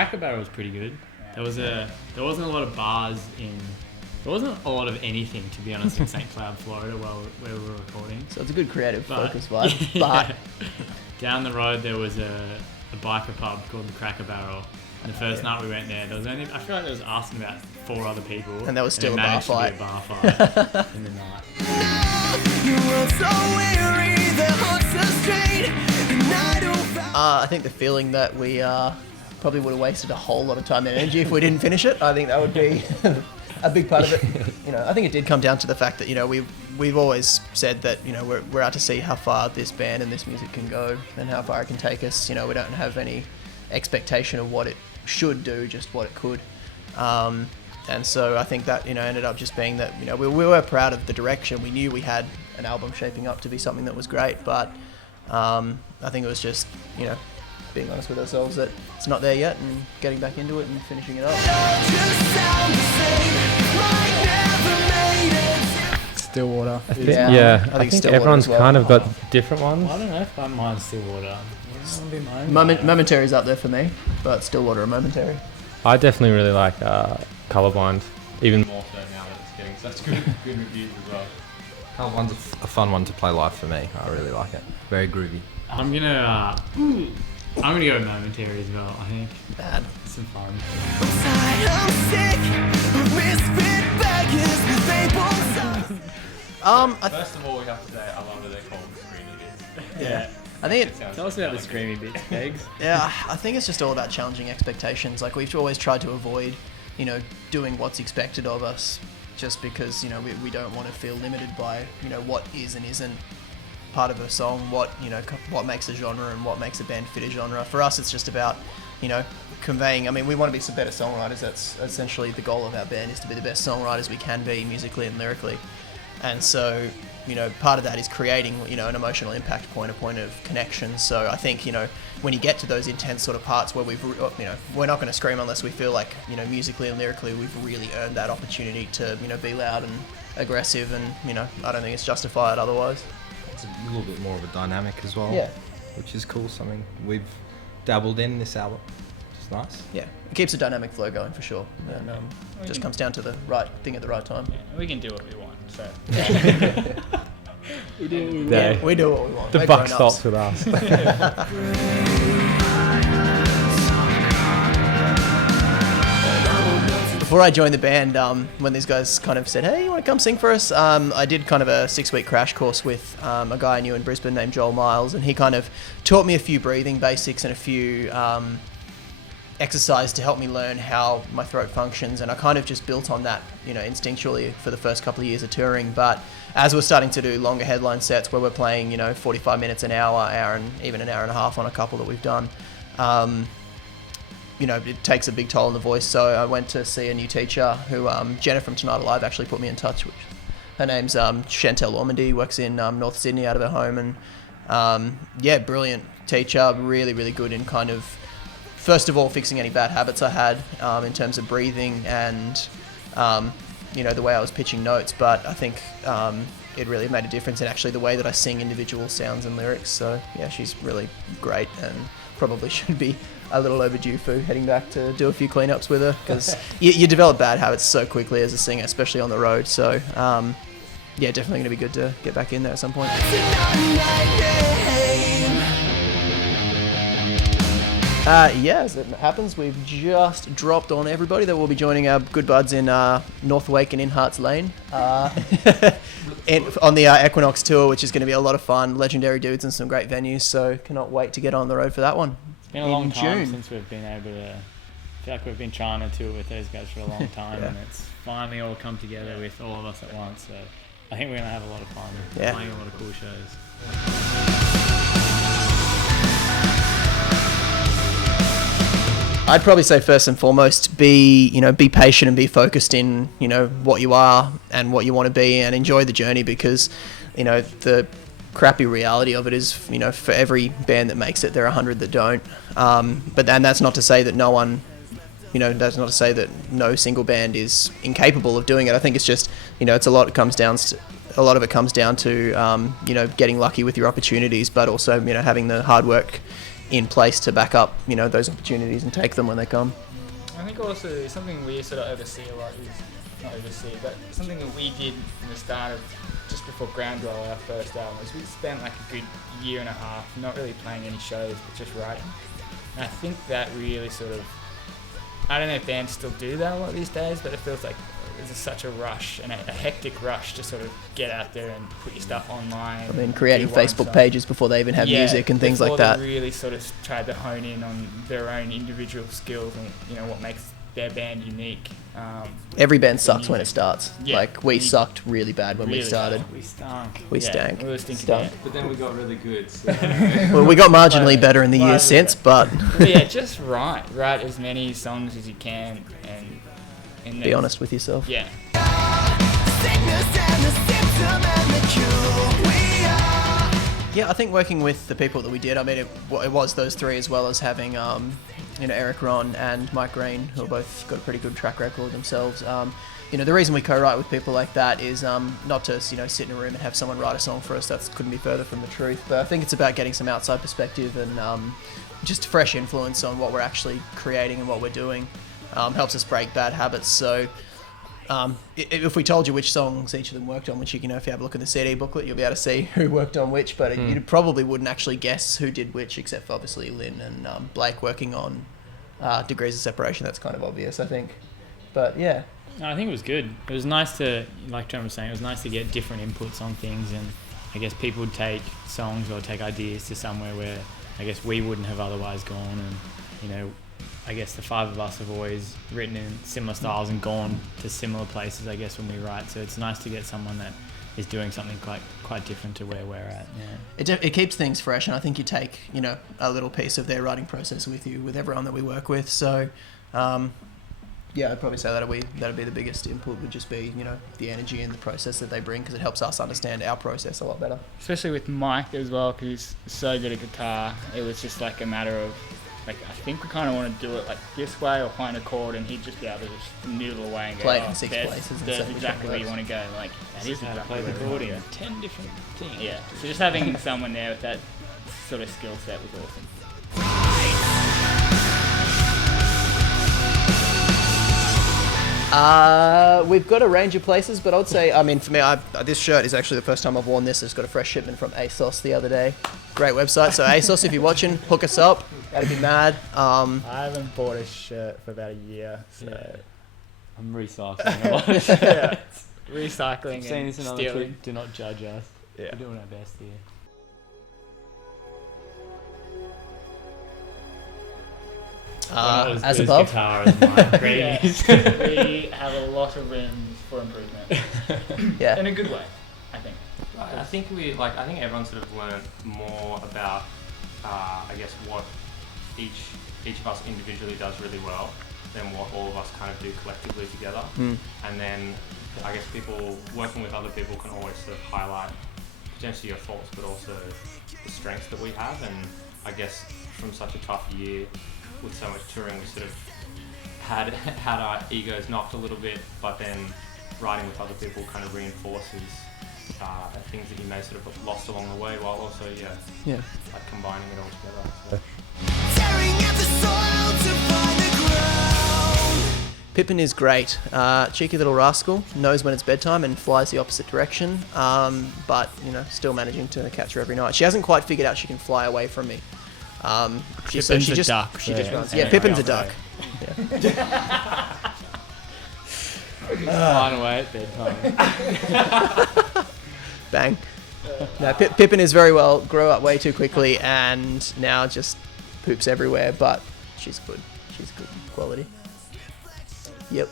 Cracker Barrel was pretty good. There wasn't a lot of bars in. There wasn't a lot of anything, to be honest, in St. Cloud, Florida, where we were recording. So it's a good creative focus vibe. But down the road there was a biker pub called the Cracker Barrel. And the first night we went there was only, I feel like there was us and about 4 other people. And there was still a bar fight. In the night. I think the feeling that we probably would have wasted a whole lot of time and energy if we didn't finish it. I think that would be a big part of it. I think it did come down to the fact that we've always said that we're out to see how far this band and this music can go and how far it can take us. We don't have any expectation of what it should do, just what it could. And so I think that ended up just being that we were proud of the direction. We knew we had an album shaping up to be something that was great, but I think it was just being honest with ourselves that it's not there yet and getting back into it and finishing it up. Stillwater. I think everyone's well. kind of got different ones. I don't know if I mind Stillwater. Momentary's up there for me, but Stillwater and Momentary. I definitely really like Colorblind, even more so now that it's getting such good reviews as well. Colorblind's a fun one to play live for me. I really like it. Very groovy. I'm gonna go with Momentary as well. I think Bad. Some fun. First of all, we have to say I love that they're called Screamy Bits. Yeah. I think Tell us about the Screamy Bits, Pegs. Yeah, I think it's just all about challenging expectations. Like, we've always tried to avoid, doing what's expected of us, just because we don't want to feel limited by what is and isn't part of a song, what makes a genre and what makes a band fit a genre. For us, it's just about conveying. I mean, we want to be some better songwriters. That's essentially the goal of our band, is to be the best songwriters we can be musically and lyrically. And so part of that is creating an emotional impact point, a point of connection. So I think when you get to those intense sort of parts where we're not going to scream unless we feel like musically and lyrically we've really earned that opportunity to be loud and aggressive, and I don't think it's justified otherwise. It's a little bit more of a dynamic as well, Yeah. which is cool. Something we've dabbled in this album, which is nice. Yeah, it keeps a dynamic flow going for sure, and just comes down to the right thing at the right time. Yeah, we can do what we want. So We do what we want. The We're buck grown-ups. stops with us. Before I joined the band, when these guys kind of said, hey, you want to come sing for us? I did kind of a 6-week crash course with a guy I knew in Brisbane named Joel Miles, and he kind of taught me a few breathing basics and a few exercises to help me learn how my throat functions, and I kind of just built on that, instinctually for the first couple of years of touring. But as we're starting to do longer headline sets where we're playing, 45 minutes, an hour, and even an hour and a half on a couple that we've done, it takes a big toll on the voice. So I went to see a new teacher who Jenna from Tonight Alive actually put me in touch with. Her name's Chantel Ormandy, works in North Sydney out of her home, and brilliant teacher, really, really good in kind of, first of all, fixing any bad habits I had in terms of breathing and the way I was pitching notes. But I think it really made a difference in actually the way that I sing individual sounds and lyrics. So yeah, she's really great, and probably should be a little overdue for heading back to do a few cleanups with her, because you develop bad habits so quickly as a singer, especially on the road. So definitely going to be good to get back in there at some point. As it happens, we've just dropped on everybody that will be joining our good buds in North Wake and in Hearts Lane on the Equinox tour, which is going to be a lot of fun. Legendary dudes and some great venues, so cannot wait to get on the road for that one. It's been a long time June. since we've been able to. I feel like we've been trying to tour with those guys for a long time, and it's finally all come together with all of us at once. So I think we're going to have a lot of fun playing a lot of cool shows. I'd probably say first and foremost, be patient and be focused in, what you are and what you want to be, and enjoy the journey, because, the crappy reality of it is, for every band that makes it, there are 100 that don't. But then that's not to say that no one, that's not to say that no single band is incapable of doing it. I think it's just, it's a lot of it comes down to, getting lucky with your opportunities, but also, having the hard work in place to back up, you know, those opportunities and take them when they come. I think also something we sort of oversee a lot is, not oversee, but something that we did in the start of, just before Ground Roll, our first album, is we spent like a good year and a half not really playing any shows, but just writing. And I think that really sort of, I don't know if bands still do that a lot these days, but it feels like there's such a rush and a hectic rush to sort of get out there and put your stuff online. I mean, creating Facebook pages before they even have music and things like that. They really sort of tried to hone in on their own individual skills and, you know, what makes their band unique. Every band sucks when it starts. Like, we sucked really bad when we started. We stunk. We stank. We were stunk. But then we got really good. So. Well, we got marginally better in the years since, but... yeah, just write as many songs as you can and be honest with yourself. Yeah. Yeah, I think working with the people that we did, I mean, it was those three, as well as having, you know, Eric Ron and Mike Green, who both got a pretty good track record themselves. You know, the reason we co-write with people like that is not to, you know, sit in a room and have someone write a song for us. That couldn't be further from the truth. But I think it's about getting some outside perspective and just fresh influence on what we're actually creating and what we're doing. Helps us break bad habits. So if we told you which songs each of them worked on, which, you know, if you have a look at the CD booklet, you'll be able to see who worked on which, but you probably wouldn't actually guess who did which, except for obviously Lynn and Blake working on Degrees of Separation. That's kind of obvious, I think. But yeah. I think it was good. It was nice to, like John was saying, it was nice to get different inputs on things, and I guess people would take songs or take ideas to somewhere where I guess we wouldn't have otherwise gone, and, you know, I guess the five of us have always written in similar styles and gone to similar places, I guess, when we write. So it's nice to get someone that is doing something quite different to where we're at. Yeah. It keeps things fresh, and I think you take, you know, a little piece of their writing process with you, with everyone that we work with. So, yeah, I'd probably say that'd be the biggest input, would just be, you know, the energy and the process that they bring, because it helps us understand our process a lot better. Especially with Mike as well, because he's so good at guitar. It was just like a matter of, like, I think we kind of want to do it like this way, or find a chord, and he'd just be able to just noodle away and go, play it in 6 places. There's exactly where you want to go. Like, that is how to play the chord in 10 different things. Yeah, so just having someone there with that sort of skill set was awesome. We've got a range of places, but I would say, I mean, for me, this shirt is actually the first time I've worn this. It's got a fresh shipment from ASOS the other day. Great website. So ASOS, if you're watching, hook us up. That'd be mad. I haven't bought a shirt for about a year, so yeah. I'm recycling a lot. Yeah. Recycling I've seen this in other stealing. clip. Do not judge us. Yeah. We're doing our best here. As above. Guitar as mine. Yeah. We have a lot of room for improvement. Yeah. In a good way, I think. I think I think everyone sort of learned more about, I guess, what each of us individually does really well than what all of us kind of do collectively together. And then I guess people working with other people can always sort of highlight potentially your faults, but also the strengths that we have. And I guess from such a tough year with so much touring, we sort of had our egos knocked a little bit, but then writing with other people kind of reinforces things that you may sort of lost along the way, while also like combining it all together. So. Pippin is great. Cheeky little rascal, knows when it's bedtime and flies the opposite direction, but, you know, still managing to catch her every night. She hasn't quite figured out she can fly away from me. She just runs. Yeah, Pippin's a duck. Yeah. Flying away at bedtime. Bang. No, Pippin is very well, grew up way too quickly and now just poops everywhere, but she's good. She's good quality. Yep.